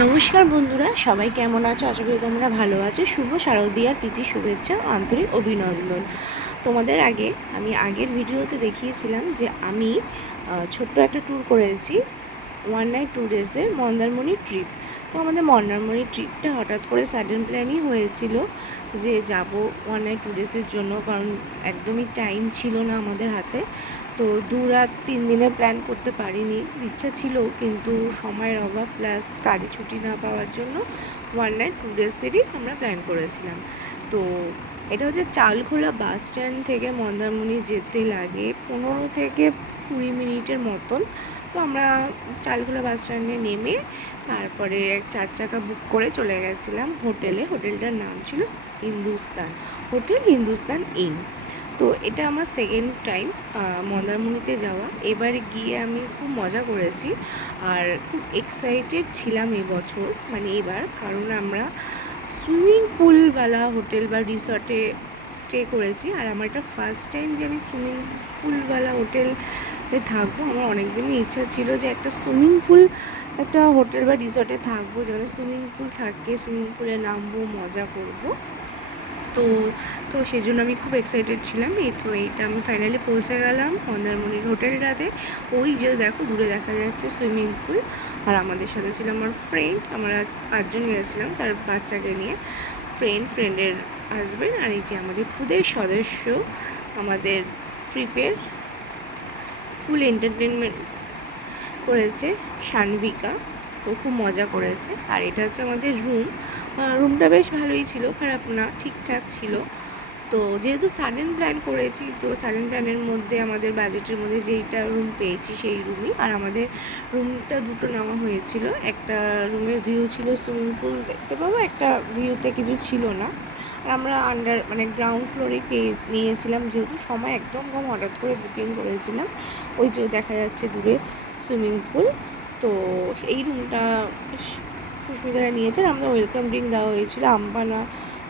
নমস্কার বন্ধুরা, সবাই কেমন আছো? আশা করি তোমরা ভালো আছো। শুভ শারদীয়ার প্রীতি শুভেচ্ছা, আন্তরিক অভিনন্দন। তোমাদের আমি আগের ভিডিওতে দেখিয়েছিলাম যে আমি ছোট্ট একটা ট্যুর করেছি, 1 নাইট 2 ডেজের মন্দারমণি ট্রিপ। তো আমাদের মন্দারমণি ট্রিপটা হঠাৎ করে সাডেন প্ল্যানই হয়েছিল যে যাব 1 নাইট 2 ডেজের জন্য, কারণ একদমই টাইম ছিল না আমাদের হাতে। তো 2 রাত 3 দিনের প্ল্যান করতে পারিনি। ইচ্ছা ছিল কিন্তু সময়ের অভাব প্লাস কাজে ছুটি না পাওয়ার জন্য 1 নাইট 2 ডেজেরই আমরা প্ল্যান করেছিলাম। তো এটা হচ্ছে চালখোলা বাস স্ট্যান্ড থেকে মন্দারমণি যেতে লাগে 15 থেকে 20 মিনিটের মতন। তো আমরা চালখোলা বাস স্ট্যান্ডে নেমে তারপরে 4 চাকা বুক করে চলে গেছিলাম হোটেলে। হোটেলটার নাম ছিল হোটেল হিন্দুস্তান ইন। তো এটা আমার সেকেন্ড টাইম মন্দারমণিতে যাওয়া। এবারে গিয়ে আমি খুব মজা করেছি আর খুব এক্সাইটেড ছিলাম এবছর, মানে এবার, কারণ আমরা সুইমিং পুলওয়ালা হোটেল বা রিসর্টে স্টে করেছি। আর আমার এটা ফার্স্ট টাইম যে আমি সুইমিং পুলওয়ালা হোটেলে থাকবো। আমার অনেক দিনই ইচ্ছা ছিল যে একটা একটা হোটেল বা রিসর্টে থাকবো, যেখানে সুইমিং পুল থাকে, সুইমিং পুলে নামবো, মজা করবো। তো তো সেই জন্য আমি খুব এক্সাইটেড ছিলাম। এইটা আমি ফাইনালি পৌঁছে গেলাম মন্দারমণির হোটেলটাতে। ওই যে দেখো দূরে দেখা যাচ্ছে সুইমিং পুল। আর আমাদের সাথে ছিল আমার ফ্রেন্ড, আমরা 5 জন গিয়েছিলাম তার বাচ্চাকে নিয়ে। ফ্রেন্ডের হাজব্যান্ড, আর এই যে আমাদের খুদের সদস্য, আমাদের ট্রিপের ফুল এন্টারটেনমেন্ট করেছে সানভিকা। তো খুব মজা করেছে। আর এটা হচ্ছে আমাদের রুমটা বেশ ভালোই ছিল, খারাপ না, ঠিকঠাক ছিল। তো যেহেতু সাডেন প্ল্যান করেছি, তো সাডেন প্ল্যানের মধ্যে আমাদের বাজেটের মধ্যে যেইটা রুম পেয়েছি সেই রুমই। আর আমাদের রুমটা দুটো নেওয়া হয়েছিল। একটা রুমের ভিউ ছিল সুইমিং পুল দেখতে পাবো, একটা ভিউতে কিছু ছিল না। আর আমরা গ্রাউন্ড ফ্লোরেই নিয়েছিলাম, যেহেতু সময় একদম কম, হঠাৎ করে বুকিং করেছিলাম। ওই যে দেখা যাচ্ছে দূরে সুইমিং পুল। তো এই রুমটা সুস্মিতারা নিয়েছেন। আমাদের ওয়েলকাম ড্রিঙ্ক দেওয়া হয়েছিল, আমপানা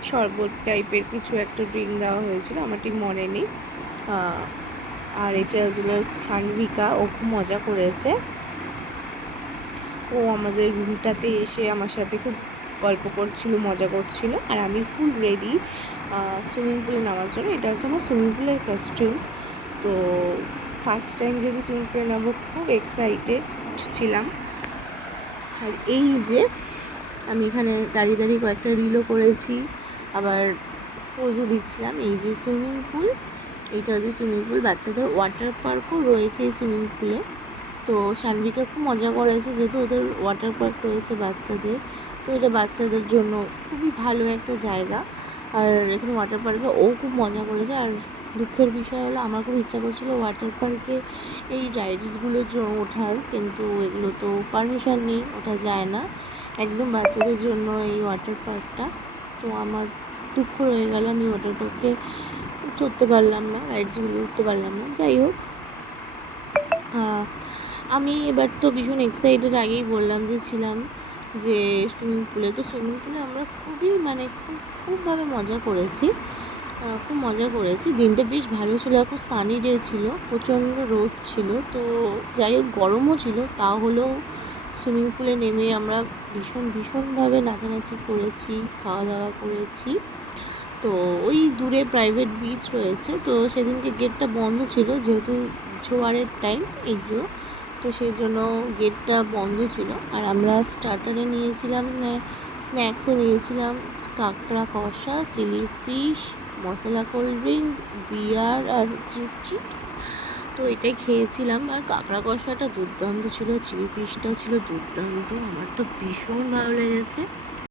শরবত টাইপের কিছু একটা ড্রিঙ্ক দেওয়া হয়েছিল, আমার ঠিক মনে নেই। আর এটা হচ্ছিল সানভিকা, ও খুব মজা করেছে। ও আমাদের রুমটাতে এসে আমার সাথে খুব গল্প করছিল, মজা করছিল। আর আমি ফুল রেডি সুইমিং পুলে নামার জন্য। এটা হচ্ছে আমার সুইমিং পুলের কস্টিউম। তো ফার্স্ট টাইম যেহেতু সুইমিং পুলে নামবো, খুব এক্সাইটেড ছিলাম। আর এই যে আমি এখানে দাঁড়িয়ে কয়েকটা রিলও করেছি, আবার পোজও দিচ্ছিলাম। এই যে সুইমিং পুল, এইটা হচ্ছে সুইমিং পুল। বাচ্চাদের ওয়াটার পার্কও রয়েছে এই সুইমিং পুলে। তো সানভিকা খুব মজা করেছে, যেহেতু ওদের ওয়াটার পার্ক রয়েছে বাচ্চাদের। তো এটা বাচ্চাদের জন্য খুবই ভালো একটা জায়গা। আর এখানে ওয়াটার পার্কে ও খুব মজা করেছে। আর দুঃখের বিষয় হলো, আমার খুব ইচ্ছা করছিল ওয়াটার পার্কে এই রাইডসগুলোর জন্য ওঠার, কিন্তু এগুলো তো পারমিশন নেই, ওঠা যায় না। একদম বাচ্চাদের জন্য এই ওয়াটার পার্কটা। তো আমার দুঃখ রয়ে গেল, আমি ওয়াটার পার্কে চড়তে পারলাম না, রাইডসগুলো উঠতে পারলাম না। যাই হোক, আমি এবার তো ভীষণ এক্সাইটেড, আগেই বললাম যে ছিলাম যে সুইমিং পুলে। তো সুইমিং পুলে আমরা খুবভাবে মজা করেছি, খুব মজা করেছি। দিনটা বেশ ভালো ছিল, খুব সানি ডে ছিল, প্রচণ্ড রোদ ছিল। তো যাই হোক, গরমও ছিল, তাও হলেও সুইমিং পুলে নেমে আমরা ভীষণভাবে নাচানাচি করেছি, খাওয়া দাওয়া করেছি। তো ওই দূরে প্রাইভেট বিচ রয়েছে, তো সেদিনকে গেটটা বন্ধ ছিল, যেহেতু জোয়ারের টাইম এগুলো, তো সেই জন্য গেটটা বন্ধ ছিল। আর আমরা স্টার্টারে নিয়েছিলাম, স্ন্যাক্সে নিয়েছিলাম কাঁকড়া কষা, চিলি ফিশ, মশলা কোল্ড ড্রিঙ্ক, বিয়ার আর চিপস। তো এটাই খেয়েছিলাম। আর কাঁকড়া কষাটা দুর্দান্ত ছিল, চিলি ফিশটাও ছিল দুর্দান্ত, আমার তো ভীষণ ভালো লেগেছে।